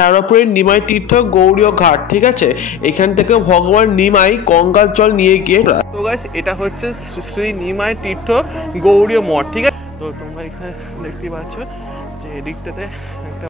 শেওড়াফুলির নিমাই তীর্থ গৌড়ীয় ঘাট, ঠিক আছে। এখান থেকে ভগবান নিমাই গঙ্গার জল নিয়ে গিয়ে, তো গাইস এটা হচ্ছে শ্রী নিমাই তীর্থ গৌড়ীয় মঠ, ঠিক আছে। তো তোমরা এখানে দেখতে পাচ্ছ যে এদিকটাতে একটা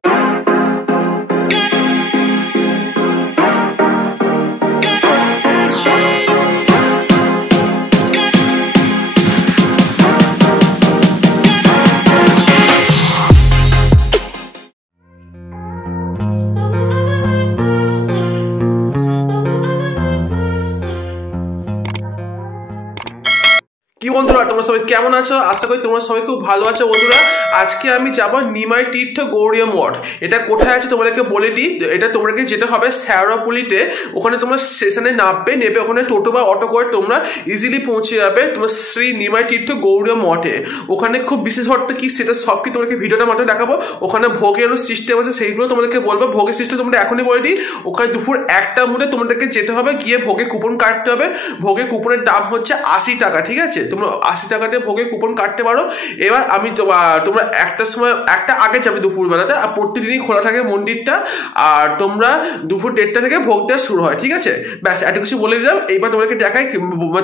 কি বন্ধুরা, তোমরা সবাই কেমন আছো? আশা করি তোমরা সবাই খুব ভালো আছো। বন্ধুরা, আজকে আমি যাব নিমাই তীর্থ গৌড়ীয় মঠ। এটা কোথায় আছে তোমাদেরকে বলে দিই। এটা তোমাদেরকে যেতে হবে শেওড়াফুলিতে। ওখানে তোমরা স্টেশনে নেবে ওখানে টোটো বা অটো করে তোমরা ইজিলি পৌঁছে যাবে তোমার শ্রী নিমাই তীর্থ গৌড়ীয় মঠে। ওখানে খুব বিশেষত্ব কি সেটা সব কি তোমাদেরকে ভিডিওটা মাত্র দেখাবো। ওখানে ভোগেরও সিস্টেম আছে, সেইগুলো তোমাদেরকে বলবো। ভোগের সিস্টেম তোমরা এখনই বলে দিই। ওখানে দুপুর 1টার মধ্যে তোমাদেরকে যেতে হবে, গিয়ে ভোগে কুপন কাটতে হবে। ভোগের কুপনের দাম হচ্ছে 80 টাকা, ঠিক আছে। তোমরা 80 টাকা দিয়ে ভোগে কুপন কাটতে পারো। এবার আমি তোমরা একটা সময় একটা আগে যাবে দুপুরবেলাতে, আর প্রতিদিনই খোলা থাকে মন্দিরটা। আর তোমরা দুপুর 1টা থেকে ভোগ দেওয়া শুরু হয়, ঠিক আছে। ব্যাস এত কিছু বলে দিলাম। এইবার তোমাকে দেখাই,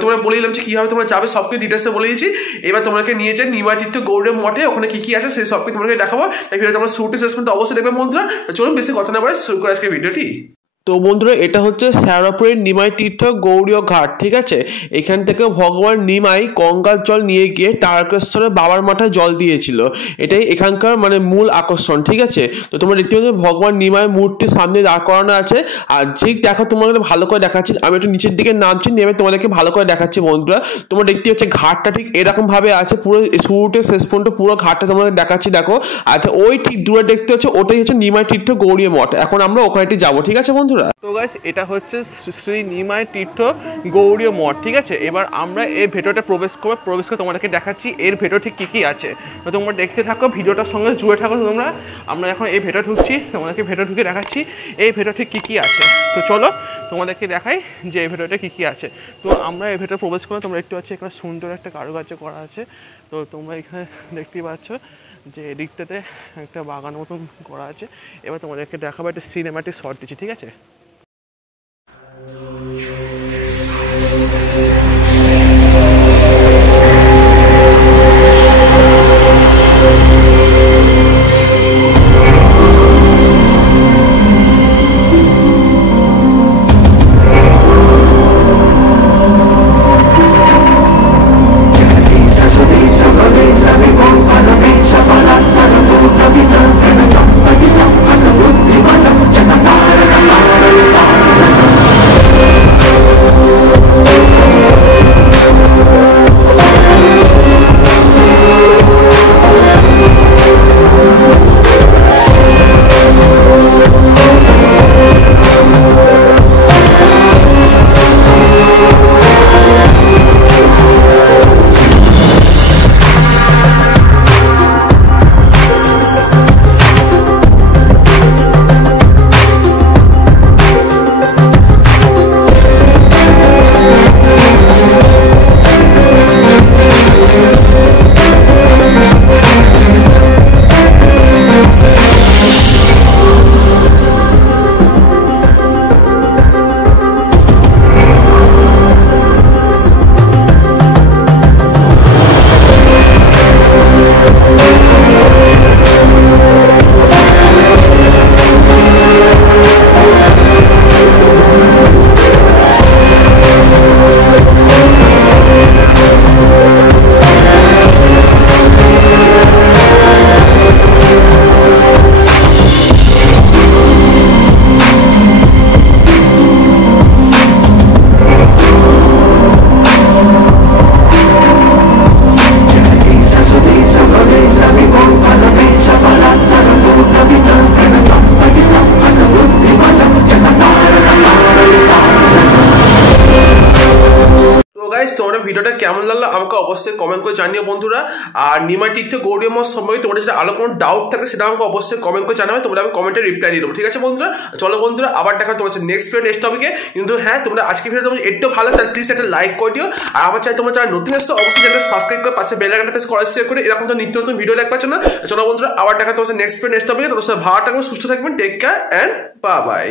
তোমরা বলে দিলাম যে কিভাবে তোমরা যাবে, সবকে ডিটেলসে বলে দিয়েছি। এবার তোমাকে নিয়ে যাই নিমাই তীর্থ গৌড়ীয় মঠে। ওখানে কি কি আছে সেই সবকে তোমাকে দেখাবো। এই ভিডিওটা তোমরা শুরুতে শেষ পর্যন্ত অবশ্যই দেখবে বন্ধুরা। চলুন বেশি কথা না বলে শুরু করে আজকে ভিডিওটি। তো বন্ধুরা, এটা হচ্ছে শেওড়াফুলির নিমাই তীর্থ গৌড়ীয় ঘাট, ঠিক আছে। এখান থেকে ভগবান নিমাই গঙ্গার জল নিয়ে গিয়ে তারকেশ্বরে বাবার মাথায় জল দিয়েছিল। এটাই এখানকার মানে মূল আকর্ষণ, ঠিক আছে। তো তোমরা দেখতে পাচ্ছ ভগবান নিমাই মূর্তি সামনে দাঁড় করানো আছে। আর ঠিক দেখো, তোমাকে ভালো করে দেখাচ্ছি। আমি একটু নিচের দিকে নামছি, নেমে তোমাদেরকে ভালো করে দেখাচ্ছি বন্ধুরা। তোমরা দেখতে পাচ্ছ ঘাটটা ঠিক এরকম ভাবে আছে, পুরো শুরুতে শেষ পর্যন্ত পুরো ঘাটটা তোমাদের দেখাচ্ছি, দেখো। আর ওই ঠিক দূরে দেখতে হচ্ছে ওটাই হচ্ছে নিমাই তীর্থ গৌড়ীয় মঠ। এখন আমরা ওখানে যাবো, ঠিক আছে বন্ধুরা। তো গাইস এটা হচ্ছে শ্রী নিমাই তীর্থ গৌড়ীয় মঠ, ঠিক আছে। এবার আমরা এই ভেতরটা প্রবেশ করে তোমাদেরকে দেখাচ্ছি এর ভেতর ঠিক কী কী আছে। তো তোমরা দেখতে থাকো, ভিডিওটার সঙ্গে জুড়ে থাকো তোমরা। আমরা এখন এই ভেতর ঢুকছি, তোমাদেরকে ভেতর ঢুকে দেখাচ্ছি এই ভেতর ঠিক কী কী আছে। তো চলো তোমাদেরকে দেখাই যে এই ভেতরটা কী কী আছে। তো আমরা এই ভেতর প্রবেশ করে তোমরা দেখতে পাচ্ছ এখানে সুন্দর একটা কারুকার্য করা আছে। তো তোমরা এখানে দেখতেই পাচ্ছ যে এদিকটাতে একটা বাগান মতন করা আছে। এবার তোমাদেরকে দেখাবো একটা সিনেমাটিক শট দিচ্ছি, ঠিক আছে। ভিডিওটা কেমন লাগলো আমাকে অবশ্যই কমেন্ট করে জানিও বন্ধুরা। আর নিমাই তীর্থ গৌরীয় মঠ সম্পর্কে তোমাদের যদি আরো কোনো ডাউট থাকে সেটা আমাকে অবশ্যই কমেন্ট করে জানাবে, তোমরা আমি কমেন্টে রিপ্লাই দিয়ে দেবো। ঠিক আছে বন্ধুরা, চলো বন্ধুরা আবার দেখা তোমার নেক্সট ভিডিও নেক্সট টপিকে। কিন্তু হ্যাঁ, তোমরা আজকে ভিডিও তোমার একটু ভালো তাহলে প্লিজ একটা লাইক করে দিও। আর আমার চাই তোমরা যারা নতুন এসছো অবশ্যই চ্যানেলটা সাবস্ক্রাইব করে পাশে বেল আইকনটা প্রেস করে শেয়ার করে এরকম তো নিত্য নতুন ভিডিও দেখবার জন্য। চলো বন্ধুরা আবার দেখা তোমার নেক্সট ভিডিও নেক্সট টপিকে। তোমার সাথে ভালো থাকবেন, সুস্থ থাকবেন, take care and bye by.